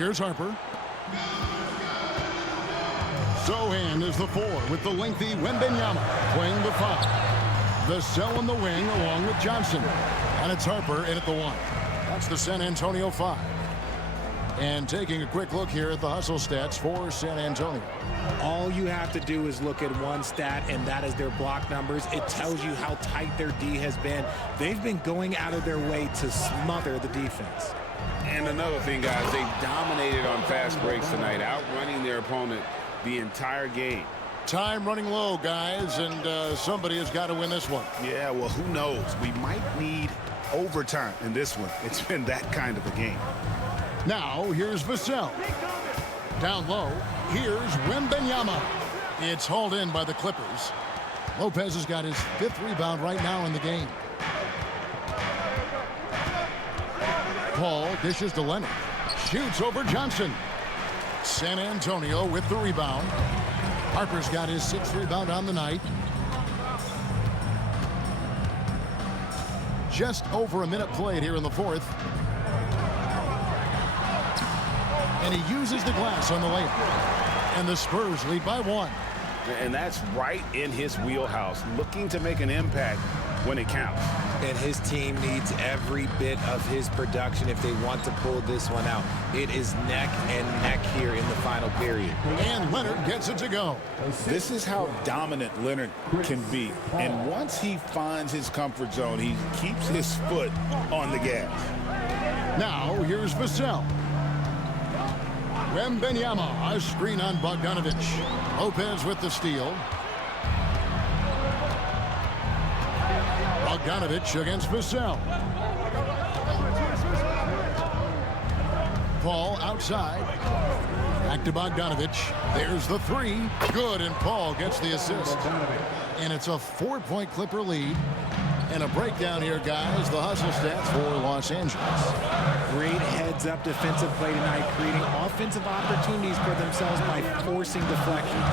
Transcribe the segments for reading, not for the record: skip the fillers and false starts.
Here's Harper. Sohan is the 4 with the lengthy Wembanyama playing the 5. The cell in the wing along with Johnson. And it's Harper in at the 1. That's the San Antonio 5. And taking a quick look here at the hustle stats for San Antonio. All you have to do is look at one stat, and that is their block numbers. It tells you how tight their D has been. They've been going out of their way to smother the defense. And another thing, guys, they dominated on fast breaks tonight, outrunning their opponent the entire game. Time running low, guys, and somebody has got to win this one. Yeah, well, who knows? We might need overtime in this one. It's been that kind of a game. Now, here's Vassell. Down low, here's Wembanyama. It's hauled in by the Clippers. Lopez has got his 5th rebound right now in the game. Paul dishes to Leonard. Shoots over Johnson. San Antonio with the rebound. Harper's got his 6th rebound on the night. Just over a minute played here in the 4th. And he uses the glass on the layup. And the Spurs lead by 1. And that's right in his wheelhouse, looking to make an impact when it counts. And his team needs every bit of his production if they want to pull this one out. It is neck and neck here in the final period. And Leonard gets it to go. This is how dominant Leonard can be. And once he finds his comfort zone, he keeps his foot on the gas. Now, here's Vassell. Wembanyama, a screen on Bogdanovich. Lopez with the steal. Bogdanovich against Vassell. Paul outside. Back to Bogdanovich. There's the 3. Good, and Paul gets the assist. And it's a 4-point Clipper lead. And a breakdown here, guys. The hustle stats for Los Angeles. Great heads-up defensive play tonight, creating offensive opportunities for themselves by forcing deflections.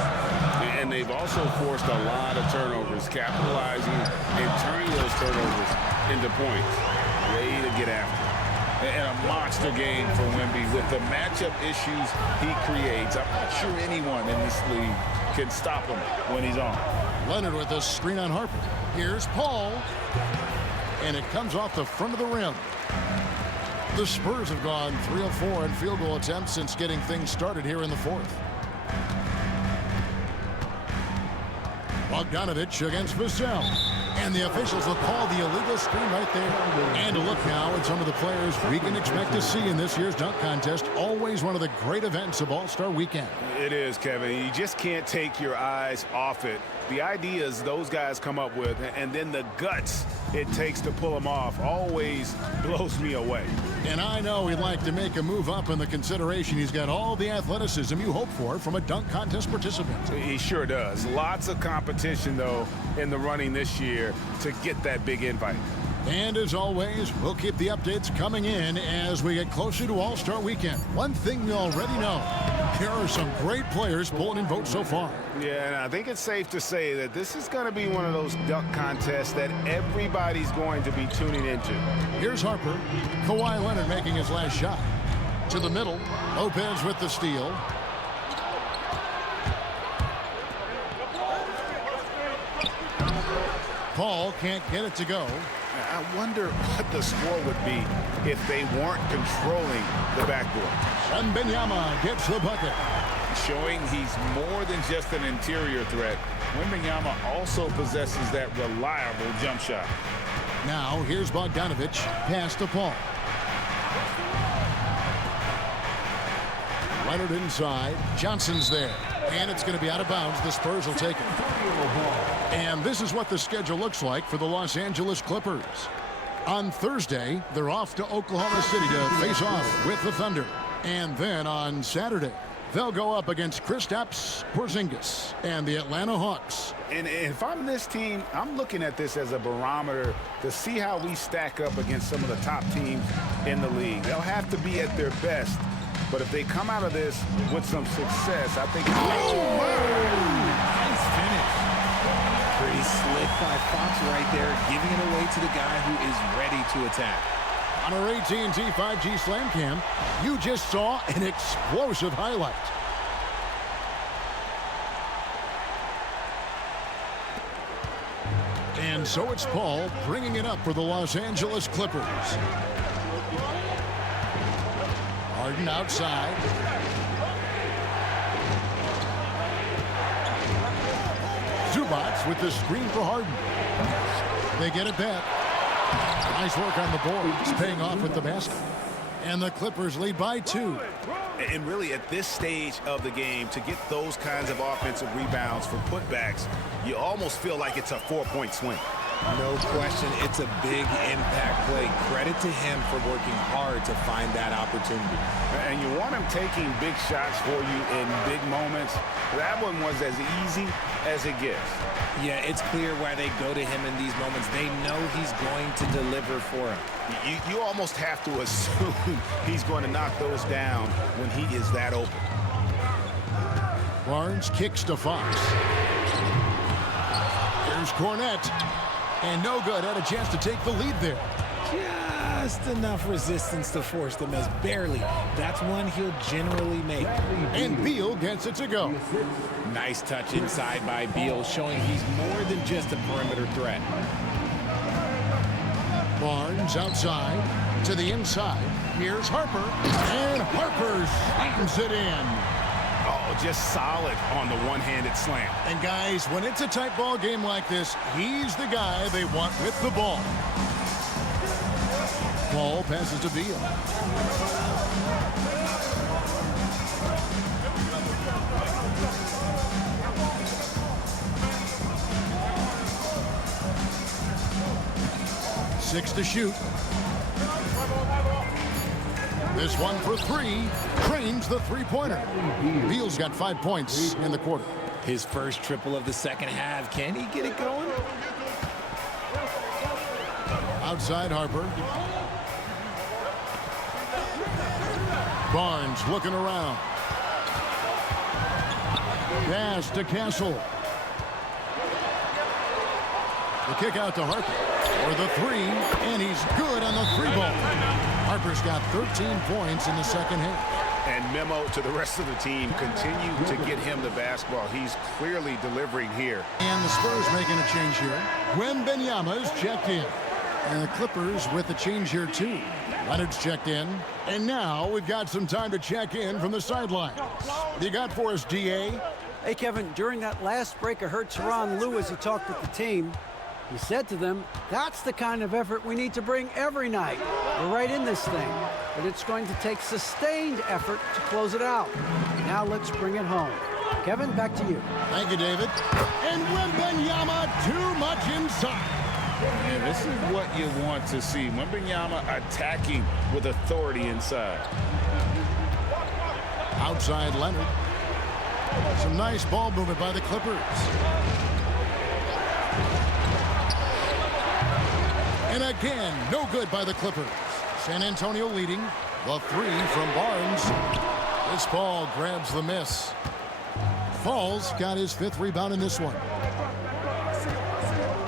And they've also forced a lot of turnovers, capitalizing and turning those turnovers into points. Way to get after. And a monster game for Wemby with the matchup issues he creates. I'm not sure anyone in this league can stop him when he's on. Leonard with a screen on Harper. Here's Paul. And it comes off the front of the rim. The Spurs have gone 3 of 4 in field goal attempts since getting things started here in the 4th. Bogdanovich against Vassell. And the officials will call the illegal screen right there. And a look now at some of the players we can expect to see in this year's dunk contest. Always one of the great events of All-Star Weekend. It is, Kevin. You just can't take your eyes off it. The ideas those guys come up with, and then the guts it takes to pull them off, always blows me away. And I know he'd like to make a move up in the consideration. He's got all the athleticism you hope for from a dunk contest participant. He sure does. Lots of competition, though, in the running this year to get that big invite. And as always, we'll keep the updates coming in as we get closer to All-Star Weekend. One thing we already know, there are some great players pulling in votes so far. Yeah, and I think it's safe to say that this is going to be one of those dunk contests that everybody's going to be tuning into. Here's Harper. Kawhi Leonard making his last shot. To the middle, Lopez with the steal. Paul can't get it to go. I wonder what the score would be if they weren't controlling the backboard. Wembanyama gets the bucket. Showing he's more than just an interior threat. Wembanyama also possesses that reliable jump shot. Now here's Bogdanovich. Pass to Paul. Leonard inside. Johnson's there. And it's going to be out of bounds. The Spurs will take it. And this is what the schedule looks like for the Los Angeles Clippers. On Thursday, they're off to Oklahoma City to face off with the Thunder. And then on Saturday, they'll go up against Kristaps Porzingis and the Atlanta Hawks. And if I'm this team, I'm looking at this as a barometer to see how we stack up against some of the top teams in the league. They'll have to be at their best. But if they come out of this with some success, I think... Nice finish. Pretty slick by Fox right there, giving it away to the guy who is ready to attack. On our AT&T 5G Slam Cam, you just saw an explosive highlight. And so it's Paul bringing it up for the Los Angeles Clippers. Harden outside. Zubats with the screen for Harden. They get it back. Nice work on the boards, paying off with the basket. And the Clippers lead by 2. And really, at this stage of the game, to get those kinds of offensive rebounds for putbacks, you almost feel like it's a 4-point swing. No question, it's a big impact play. Credit to him for working hard to find that opportunity. And you want him taking big shots for you in big moments. That one was as easy as it gets. Yeah, it's clear why they go to him in these moments. They know he's going to deliver for them. You almost have to assume he's going to knock those down when he is that open. Barnes kicks to Fox. Here's Kornet. And no good. Had a chance to take the lead there. Just enough resistance to force them as barely. That's one he'll generally make. And Beal gets it to go. Nice touch inside by Beal, showing he's more than just a perimeter threat. Barnes outside to the inside. Here's Harper. And Harper slams it in. Oh, just solid on the one-handed slam. And guys, when it's a tight ball game like this, he's the guy they want with the ball. Ball passes to Beal. Six to shoot. This one for 3. Trains the three-pointer. Beal's got 5 points in the quarter. His first triple of the second half. Can he get it going? Outside Harper. Barnes looking around. Pass to Castle. The kick out to Harper for the 3, and he's good on the 3-ball. Harper's got 13 points in the second half. And memo to the rest of the team, continue to get him the basketball. He's clearly delivering here. And the Spurs making a change here. Wembanyama's checked in. And the Clippers with a change here too. Leonard's checked in. And now we've got some time to check in from the sidelines. What do you got for us, DA? Hey, Kevin, during that last break, I heard Tyronn Lue as he talked with the team. He said to them, that's the kind of effort we need to bring every night. We're right in this thing, but it's going to take sustained effort to close it out. Now let's bring it home. Kevin, back to you. Thank you, David. And Wembanyama too much inside. And this is what you want to see. Wembanyama attacking with authority inside. Outside Leonard. Some nice ball movement by the Clippers. And again, no good by the Clippers. San Antonio leading. The 3 from Barnes. This ball grabs the miss. Paul's got his 5th rebound in this one.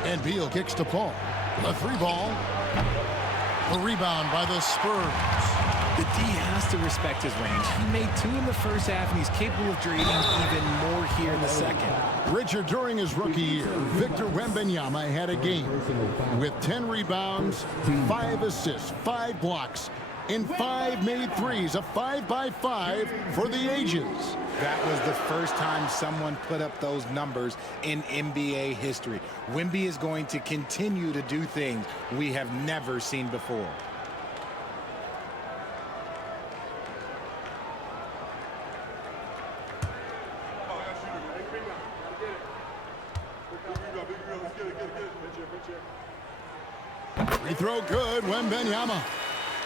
And Beal kicks to Paul. The 3-ball. The rebound by the Spurs. The D has to respect his range. He made 2 in the first half, and he's capable of draining even more here in the second. Richard, during his rookie year, Victor Wembanyama had a game with 10 rebounds, 5 assists, 5 blocks, and 5 made threes, a 5-by-5 for the ages. That was the first time someone put up those numbers in NBA history. Wemby is going to continue to do things we have never seen before. Free throw good, Wembanyama.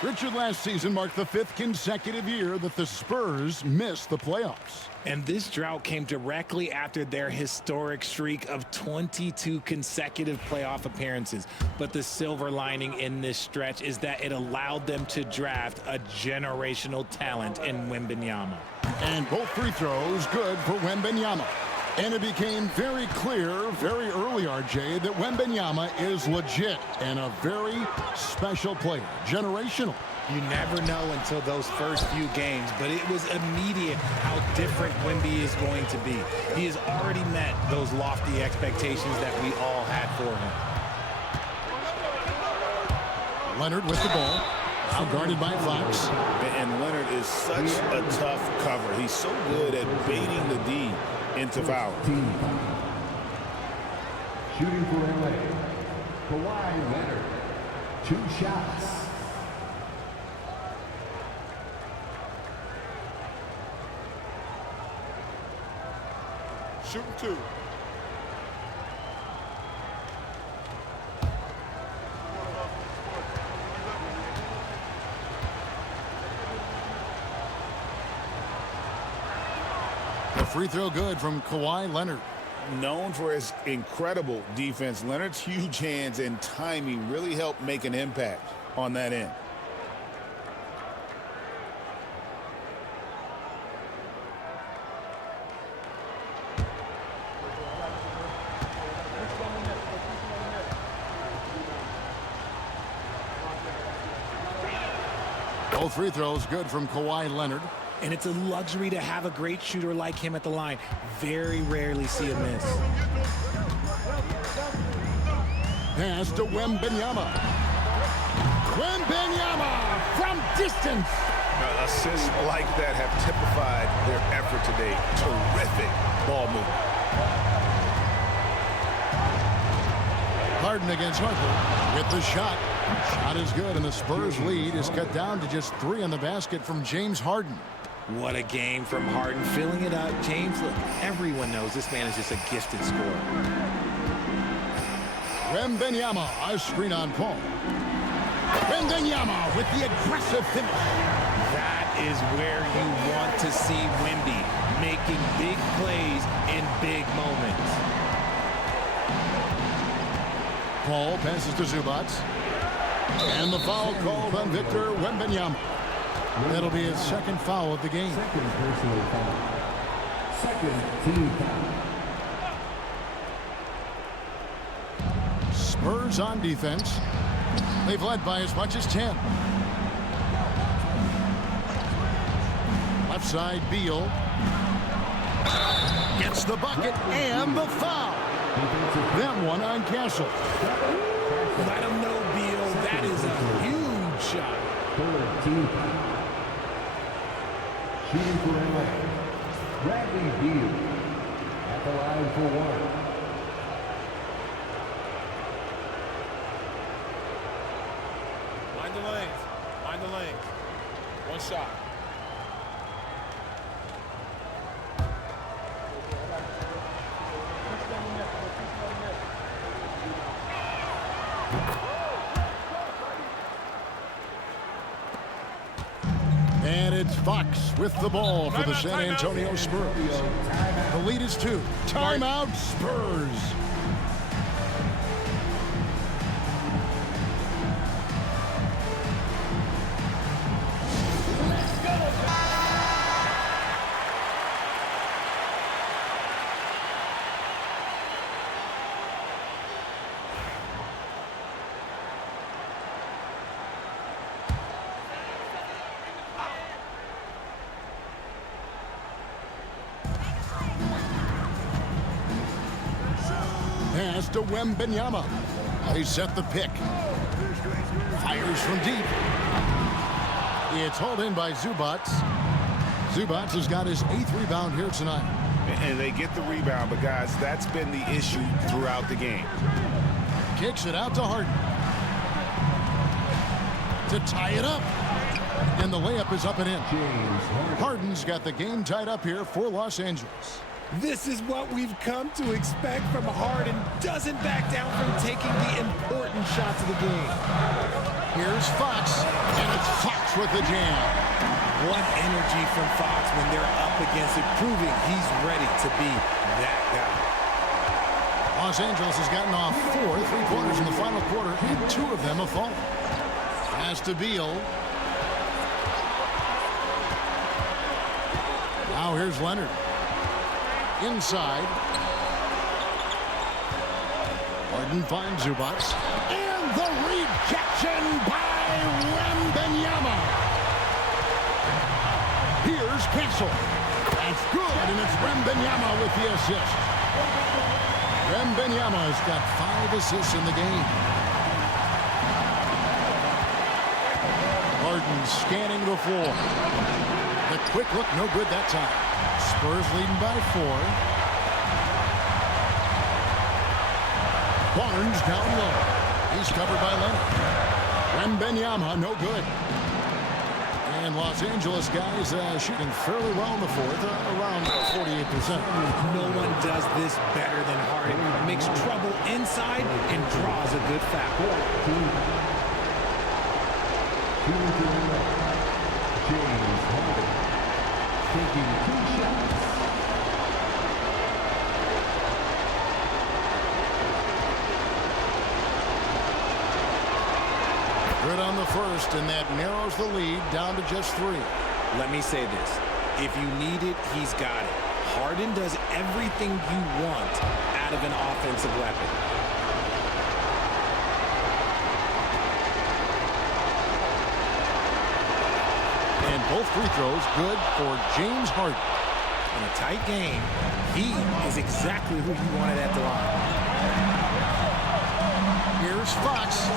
Richard, last season marked the 5th consecutive year that the Spurs missed the playoffs. And this drought came directly after their historic streak of 22 consecutive playoff appearances. But the silver lining in this stretch is that it allowed them to draft a generational talent in Wembanyama. And both free throws good for Wembanyama. And it became very clear very early, RJ, that Wembanyama is legit and a very special player. Generational. You never know until those first few games, but it was immediate how different Wemby is going to be. He has already met those lofty expectations that we all had for him. Leonard with the ball. Now guarded by Fox. And Leonard is such a tough cover. He's so good at baiting the D into foul. Shooting for LA, Kawhi Leonard. 2 shots. Shooting 2. The free throw good from Kawhi Leonard. Known for his incredible defense, Leonard's huge hands and timing really helped make an impact on that end. Both free throws good from Kawhi Leonard. And it's a luxury to have a great shooter like him at the line. Very rarely see a miss. Pass to Wembanyama. Wembanyama from distance. Assists like that have typified their effort today. Terrific ball movement. Harden against Harper with the shot. Shot is good, and the Spurs lead is cut down to just 3 on the basket from James Harden. What a game from Harden, filling it up. James, look, everyone knows this man is just a gifted scorer. Wembanyama, a screen on Paul. Wembanyama with the aggressive finish. That is where you want to see Wemby, making big plays in big moments. Paul passes to Zubac. And the foul called on Victor Wembanyama. That'll be his second foul of the game. Second personal foul. Second team foul. Spurs on defense. They've led by as much as 10. Left side, Beal. Gets the bucket and the foul. That one on Castle. Let him know, Beal, that is a huge shot. Third team foul. Shooting for LA, Bradley Beal at the line for 1. Mind the lanes. Mind the lanes. 1 shot. And it's Fox with the ball for the San Antonio Spurs. The lead is 2. Timeout, Spurs. Pass to Wembanyama. They set the pick. Fires from deep. It's hauled in by Zubac. Zubac has got his 8th rebound here tonight. And they get the rebound, but guys, that's been the issue throughout the game. Kicks it out to Harden. To tie it up. And the layup is up and in. Harden's got the game tied up here for Los Angeles. This is what we've come to expect from Harden. Doesn't back down from taking the important shots of the game. Here's Fox, and it's Fox with the jam. What energy from Fox when they're up against it, proving he's ready to be that guy. Los Angeles has gotten off 4 3-pointers in the final quarter, and 2 of them have fallen. Pass to Beal. Now here's Leonard. inside. Harden finds Zubac. And the rejection by Wembanyama. Here's Castle. That's good, and it's Wembanyama with the assist. Wembanyama has got 5 assists in the game. Harden scanning the floor. The quick look, no good that time. Spurs leading by 4. Barnes down low. He's covered by Leonard. Wembanyama, no good. And Los Angeles guys shooting fairly well in the fourth, around 48%. No one does this better than Harden. Makes trouble inside and draws a good foul. James Harden taking 2 shots. Good on the first, and that narrows the lead down to just 3. Let me say this. If you need it, he's got it. Harden does everything you want out of an offensive weapon. And both free throws good for James Harden. In a tight game, he is exactly who you wanted at the line. Here's Fox.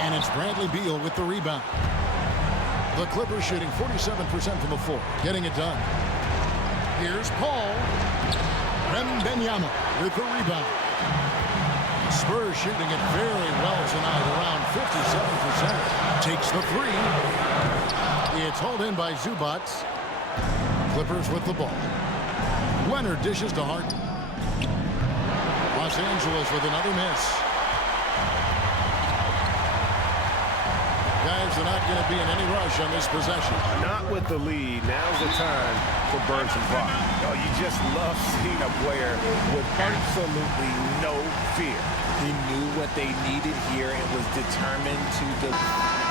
And it's Bradley Beal with the rebound. The Clippers shooting 47% from the floor, getting it done. Here's Paul. Wembanyama with the rebound. Spurs shooting it very well tonight, around 57%. Takes the 3. It's hauled in by Zubac. Clippers with the ball. Leonard dishes to Harden. Los Angeles with another miss. Guys are not going to be in any rush on this possession. Not with the lead. Now's the time to burn some clock. Oh, you just love seeing a player with absolutely no fear. He knew what they needed here and was determined to deliver.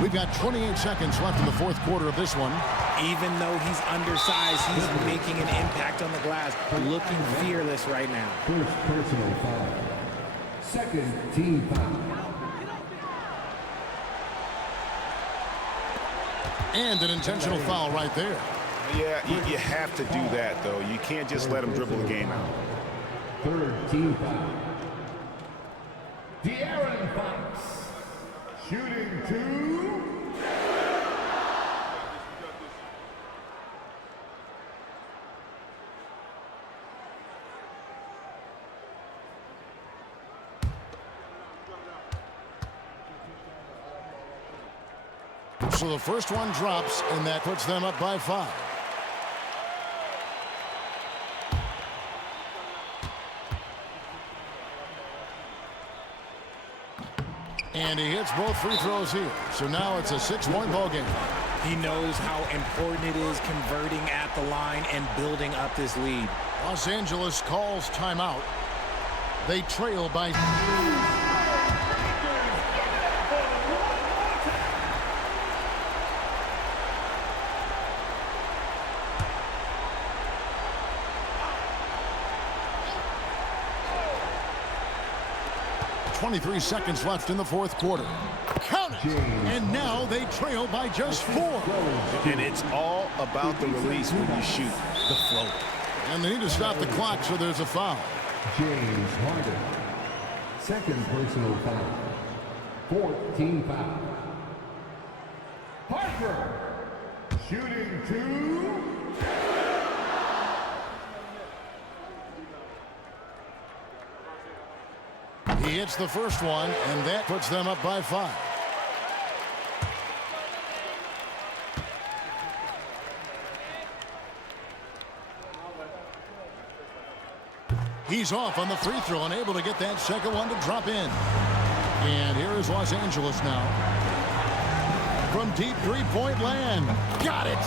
We've got 28 seconds left in the fourth quarter of this one. Even though he's undersized, he's making an impact on the glass, looking fearless right now. First personal foul. Second team foul. And an intentional foul right there. Yeah, you have to do that, though. You can't just let him dribble the game out. Third team foul. De'Aaron Fox. Shooting 2. So the first one drops, and that puts them up by 5. And he hits both free throws here. So now it's a 6-point ball game. He knows how important it is converting at the line and building up this lead. Los Angeles calls timeout. They trail by... .23 seconds left in the fourth quarter. Count it! And now they trail by just 4. And it's all about the release when you shoot the float. And they need to stop the clock, so there's a foul. James Harden. Second personal foul. 14 foul. Harper. Shooting 2. He hits the first one, and that puts them up by 5. He's off on the free throw, unable to get that second one to drop in. And here is Los Angeles now. From deep three-point land. Got it!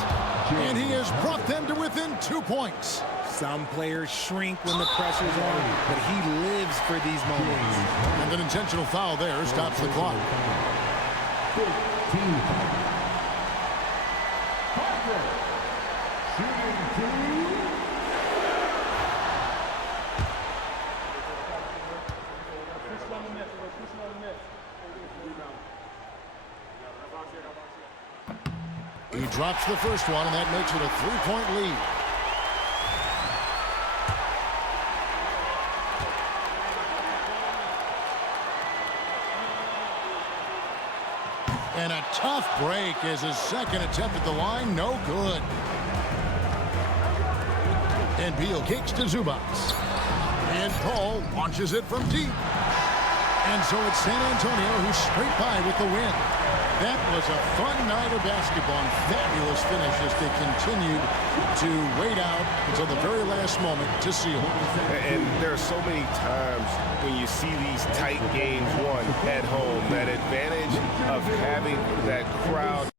And he has brought them to within 2 points. Some players shrink when the pressure's on, but he lives for these moments. And an intentional foul there stops the clock. Harper. Shooting 2. He drops the first one, and that makes it a 3-point lead. And a tough break as his second attempt at the line, no good. And Beal kicks to Zubats. And Paul launches it from deep. And so it's San Antonio who's straight by with the win. That was a fun night of basketball and fabulous finish as they continued to wait out until the very last moment to seal. And there are so many times when you see these tight games won at home, that advantage of having that crowd